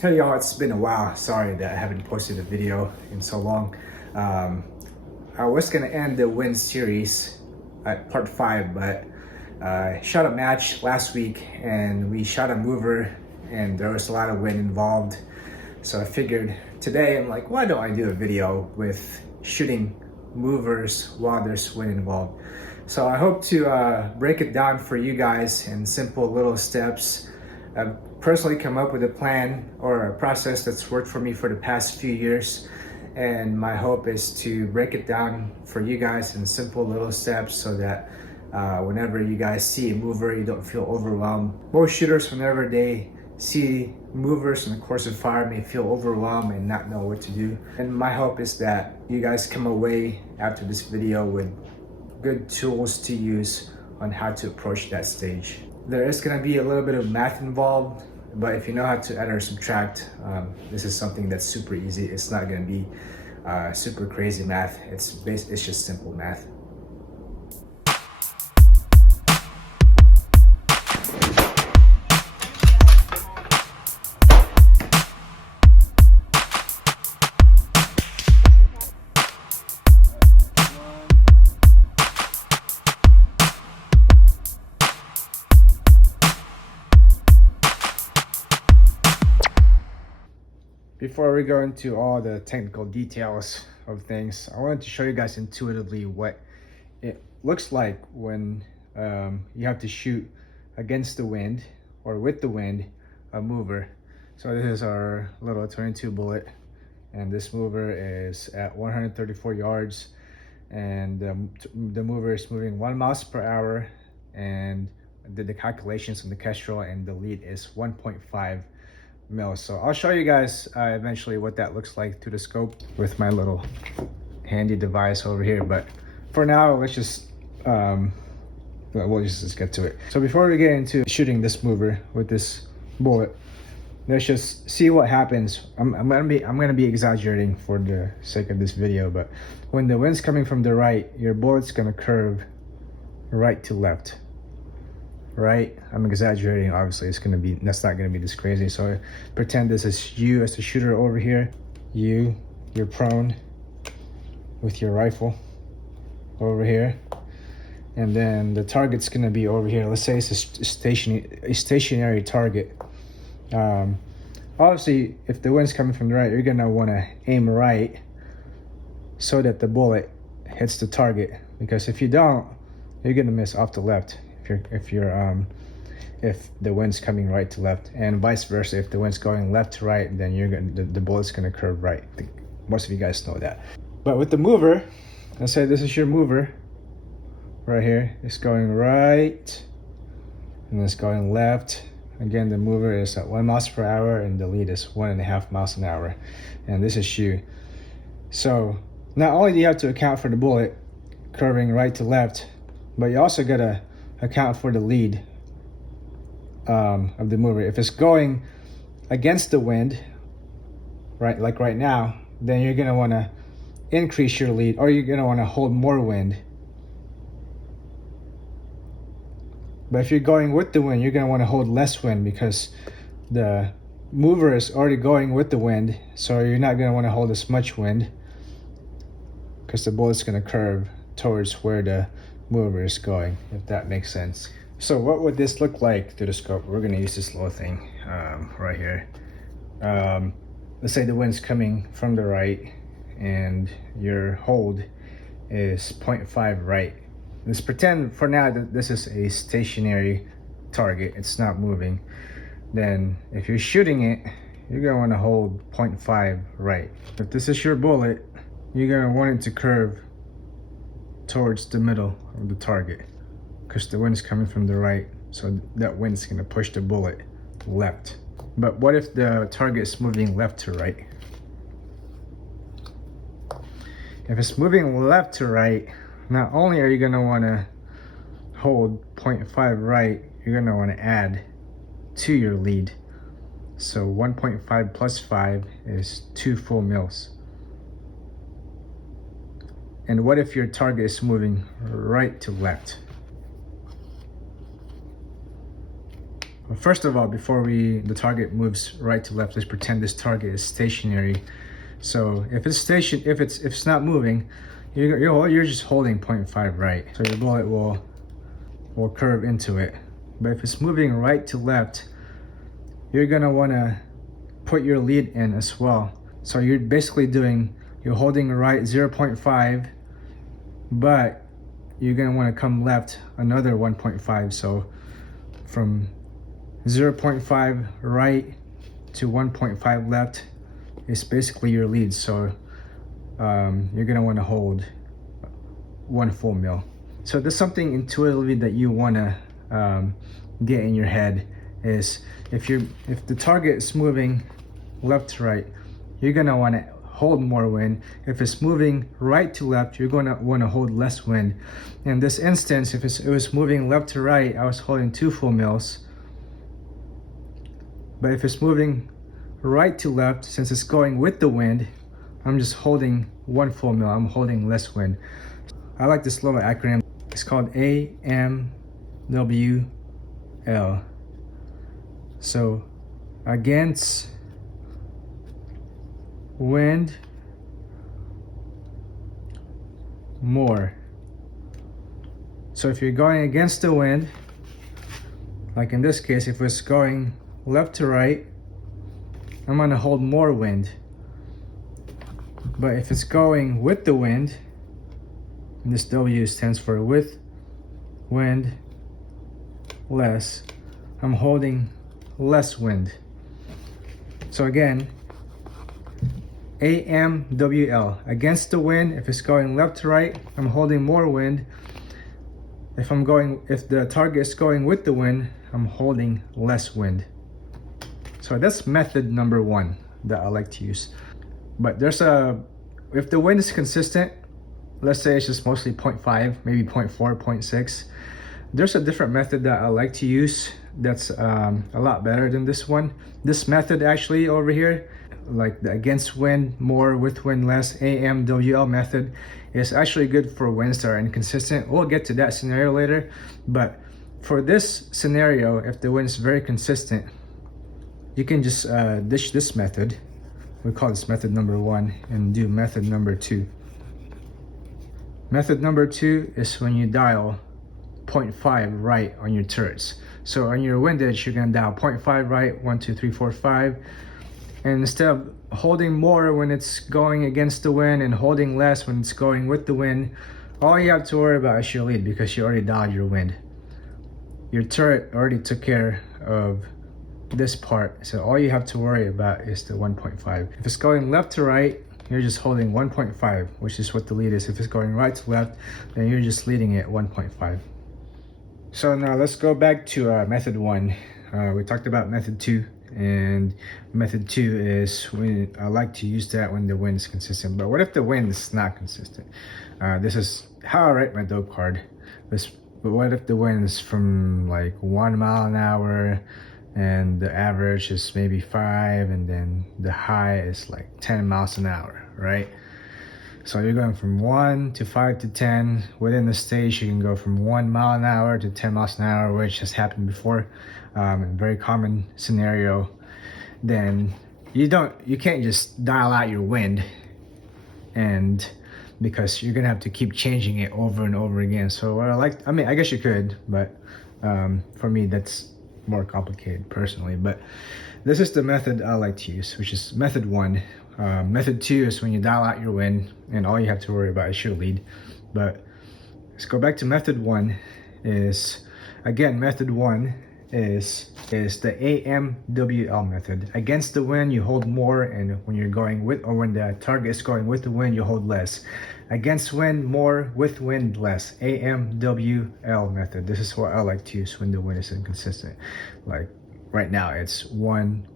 Hey y'all, it's been a while. Sorry that I haven't posted a video in so long. I was gonna end the win series at part 5, but I shot a match last week and we shot a mover and there was a lot of wind involved. So I figured today, I'm like, why don't I do a video with shooting movers while there's wind involved? So I hope to break it down for you guys in simple little steps. I've personally come up with a plan or a process that's worked for me for the past few years, and my hope is to break it down for you guys in simple little steps so that whenever you guys see a mover, you don't feel overwhelmed. Most shooters, whenever they see movers in the course of fire, may feel overwhelmed and not know what to do. And my hope is that you guys come away after this video with good tools to use on how to approach that stage. There is going to be a little bit of math involved, but if you know how to add or subtract, this is something that's super easy. It's not going to be super crazy math. It's just simple math. Before we go into all the technical details of things, I wanted to show you guys intuitively what it looks like when you have to shoot against the wind or with the wind a mover. So this is our little 22 bullet, and this mover is at 134 yards, and the mover is moving 1 miles per hour, and did the calculations on the Kestrel, and the lead is 1.5 mils. So I'll show you guys eventually what that looks like through the scope with my little handy device over here, but for now let's just we'll just get to it. So before we get into shooting this mover with this bullet, let's just see what happens. I'm gonna be exaggerating for the sake of this video, but when the wind's coming from the right, your bullet's gonna curve right to left. Right, I'm exaggerating, obviously. That's not gonna be this crazy. So pretend this is you as the shooter over here. You're prone with your rifle over here, and then the target's gonna be over here. Let's say it's a stationary target. Obviously, if the wind's coming from the right, you're gonna want to aim right so that the bullet hits the target, because if you don't, you're gonna miss off the left. If the wind's coming right to left, and vice versa, if the wind's going left to right, then the bullet's gonna curve right. I think most of you guys know that. But with the mover, let's say this is your mover right here. It's going right and it's going left. Again, the mover is at 1 miles per hour and the lead is 1.5 miles an hour, and this is you. So not only do you have to account for the bullet curving right to left, but you also gotta account for the lead of the mover. If it's going against the wind, right, like right now, then you're gonna want to increase your lead, or you're gonna want to hold more wind. But if you're going with the wind, you're gonna want to hold less wind, because the mover is already going with the wind, so you're not gonna want to hold as much wind, because the bullet's gonna curve towards where the mover is going, if that makes sense. So what would this look like through the scope? We're gonna use this little thing right here. Let's say the wind's coming from the right and your hold is 0.5 right. Let's pretend for now that this is a stationary target, it's not moving. Then if you're shooting it, you're gonna want to hold 0.5 right. If this is your bullet, you're gonna want it to curve towards the middle of the target, because the wind's coming from the right, so that wind's gonna push the bullet left. But what if the target is moving left to right? If it's moving left to right, not only are you gonna wanna hold 0.5 right, you're gonna wanna add to your lead. So 1.5 plus 5 is 2 full mils. And what if your target is moving right to left? Well, first of all, before the target moves right to left, let's pretend this target is stationary. So if it's not moving, you're just holding 0.5 right. So your bullet will curve into it. But if it's moving right to left, you're gonna wanna put your lead in as well. So you're basically you're holding right 0.5, but you're gonna wanna come left another 1.5. So from 0.5 right to 1.5 left is basically your lead. So you're gonna wanna hold 1 full mil. So there's something intuitively that you wanna get in your head is if the target is moving left to right, you're gonna wanna hold more wind. If it's moving right to left, you're gonna wanna hold less wind. In this instance, if it was moving left to right, I was holding 2 full mils. But if it's moving right to left, since it's going with the wind, I'm just holding 1 full mil. I'm holding less wind. I like this little acronym. It's called AMWL. So against wind more. So if you're going against the wind, like in this case, if it's going left to right, I'm gonna hold more wind. But if it's going with the wind, and this W stands for with wind less, I'm holding less wind. So again, AMWL, against the wind. If it's going left to right, I'm holding more wind. If the target is going with the wind, I'm holding less wind. So that's method number 1 that I like to use. But if the wind is consistent, let's say it's just mostly 0.5, maybe 0.4, 0.6, there's a different method that I like to use that's a lot better than this one. This method actually over here, like the against wind more, with wind less, AMWL method, is actually good for winds that are inconsistent. We'll get to that scenario later, but for this scenario, if the wind is very consistent, you can just ditch this method. We call this method number 1 and do method number 2. Method number 2 is when you dial 0.5 right on your turrets. So on your windage, you're gonna dial 0.5 right, 1, 2, 3, 4, 5. And instead of holding more when it's going against the wind and holding less when it's going with the wind, all you have to worry about is your lead, because you already dialed your wind. Your turret already took care of this part, so all you have to worry about is the 1.5. If it's going left to right, you're just holding 1.5, which is what the lead is. If it's going right to left, then you're just leading it 1.5. So now let's go back to method 1. We talked about method 2, and method 2 is when I like to use that when the wind is consistent. But what if the wind is not consistent? This is how I write my dope card. But what if the wind is from like 1 mile an hour and the average is maybe 5, and then the high is like 10 miles an hour, right? So you're going from 1 to 5 to 10. Within the stage, you can go from 1 mile an hour to 10 miles an hour, which has happened before. A very common scenario. Then you can't just dial out your wind, and because you're gonna have to keep changing it over and over again. So what I guess you could, but for me that's more complicated personally. But this is the method I like to use, which is method 1. Method 2 is when you dial out your wind and all you have to worry about is your lead. But let's go back to method 1. Method 1 is the AMWL method. Against the wind, you hold more, and when you're going with, or when the target is going with the wind, you hold less. Against wind, more; with wind, less. AMWL method. This is what I like to use when the wind is inconsistent. Like right now, it's 1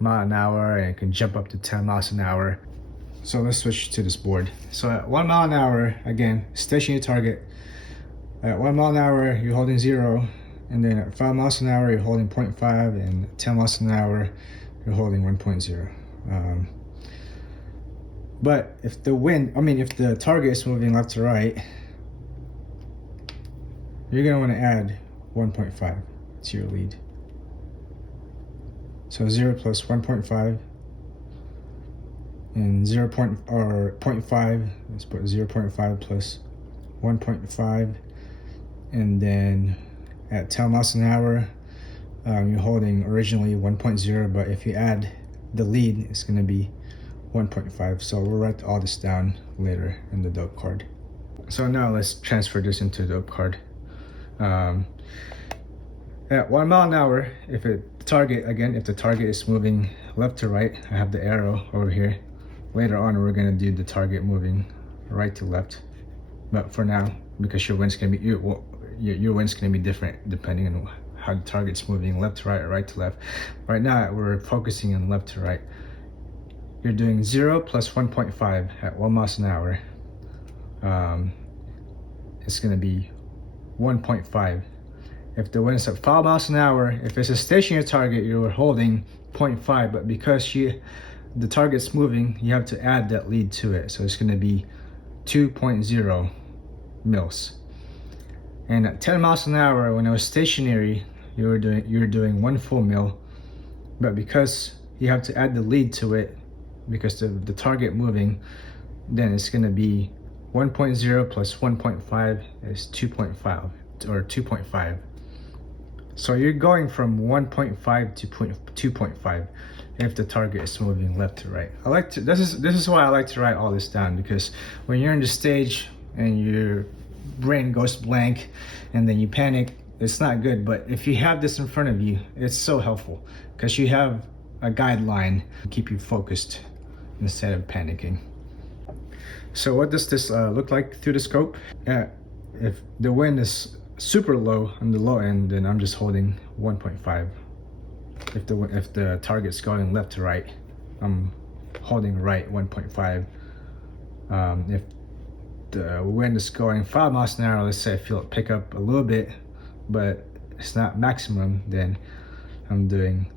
mile an hour, and it can jump up to 10 miles an hour. So let's switch to this board. So at 1 mile an hour, again, station your target. At 1 mile an hour, you're holding 0. And then at 5 miles an hour, you're holding 0.5, and at 10 miles an hour, you're holding 1.0. But if the target is moving left to right, you're gonna want to add 1.5 to your lead. So 0 plus 1.5 and 0.5, let's put 0.5 plus 1.5, and then at 10 miles an hour, you're holding originally 1.0, but if you add the lead, it's going to be 1.5. So we'll write all this down later in the dope card. So now let's transfer this into the dope card. At 1 mile an hour, if the target is moving left to right, I have the arrow over here. Later on, we're gonna do the target moving right to left. But for now, because your wind's gonna be your wind's gonna be different depending on how the target's moving left to right or right to left. Right now, we're focusing on left to right. You're doing 0 plus 1.5 at 1 miles an hour. It's gonna be 1.5. If the wind's at 5 miles an hour, if it's a stationary target, you're holding 0.5, but because the target's moving, you have to add that lead to it. So it's gonna be 2.0 mils. And at 10 miles an hour, when it was stationary, you're doing 1 full mil, but because you have to add the lead to it, because of the target moving, then it's gonna be 1.0 plus 1.5 is 2.5 or 2.5. So you're going from 1.5 to 2.5 if the target is moving left to right. This is why I like to write all this down, because when you're in the stage and your brain goes blank and then you panic, it's not good. But if you have this in front of you, it's so helpful because you have a guideline to keep you focused instead of panicking. So what does this look like through the scope? If the wind is super low on the low end, then I'm just holding 1.5. If the target's going left to right, I'm holding right 1.5. If the wind is going 5 miles an hour, let's say I feel it pick up a little bit, but it's not maximum, then I'm doing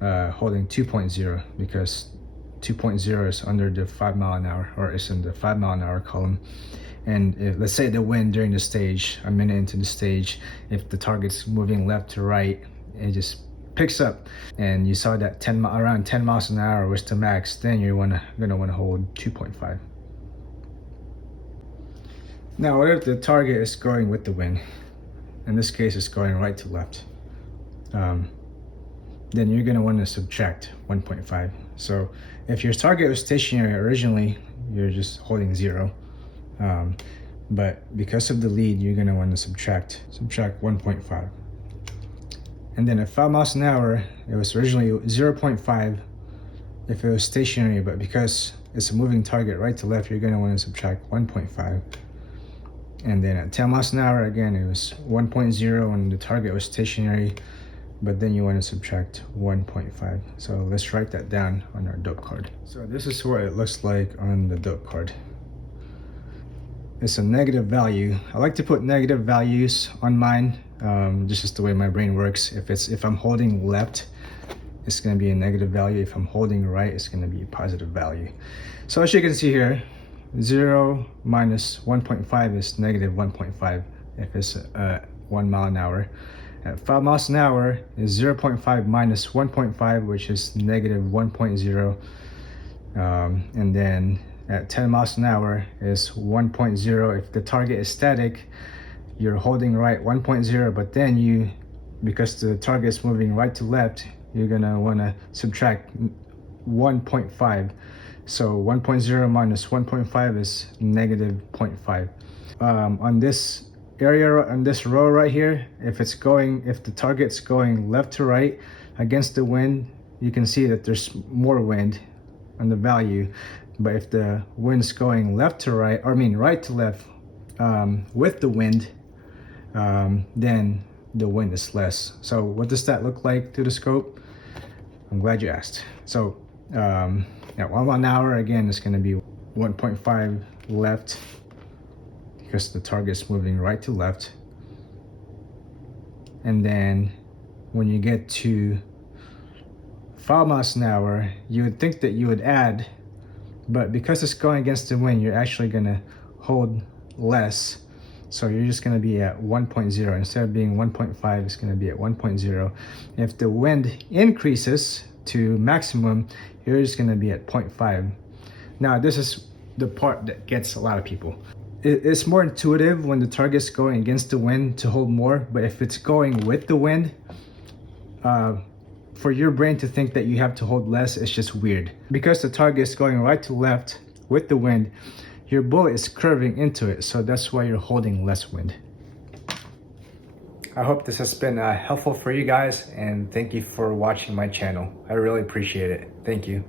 holding 2.0, because 2.0 is under the 5 mile an hour, or it's in the 5 mile an hour column. And let's say the wind during the stage, a minute into the stage, if the target's moving left to right, it just picks up, and you saw that around 10 miles an hour was the max, then you're gonna want to hold 2.5. Now, what if the target is going with the wind? In this case, it's going right to left. Then you're gonna want to subtract 1.5. So if your target was stationary originally, you're just holding 0. But because of the lead, you're gonna want to subtract 1.5. And then at 5 miles an hour, it was originally 0.5 if it was stationary, but because it's a moving target right to left, you're gonna want to subtract 1.5. And then at 10 miles an hour, again, it was 1.0 and the target was stationary, but then you want to subtract 1.5. So let's write that down on our dope card. So this is what it looks like on the dope card. It's a negative value. I like to put negative values on mine. This is the way my brain works. If I'm holding left, it's going to be a negative value. If I'm holding right, it's going to be a positive value. So as you can see here, 0 minus 1.5 is negative 1.5 if it's 1 mile an hour. At 5 miles an hour is 0.5 minus 1.5, which is negative 1.0. And then at 10 miles an hour is 1.0. If the target is static, you're holding right 1.0, but then because the target is moving right to left, you're gonna wanna subtract 1.5. So 1.0 minus 1.5 is negative 0.5. On this area, on this row right here, if the target's going left to right against the wind, you can see that there's more wind on the value. But if the wind's going left to right, right to left with the wind, then the wind is less. So what does that look like through the scope? I'm glad you asked. So at 1 mile an hour, again, it's going to be 1.5 left because the target's moving right to left. And then when you get to 5 miles an hour, you would think that you would add, but because it's going against the wind, you're actually going to hold less. So you're just going to be at 1.0. Instead of being 1.5, it's going to be at 1.0. If the wind increases to maximum, you're just going to be at 0.5. Now, this is the part that gets a lot of people. It's more intuitive when the target's going against the wind to hold more, but if it's going with the wind, for your brain to think that you have to hold less, it's just weird. Because the target is going right to left with the wind, your bullet is curving into it, so that's why you're holding less wind. I hope this has been helpful for you guys, and thank you for watching my channel. I really appreciate it. Thank you.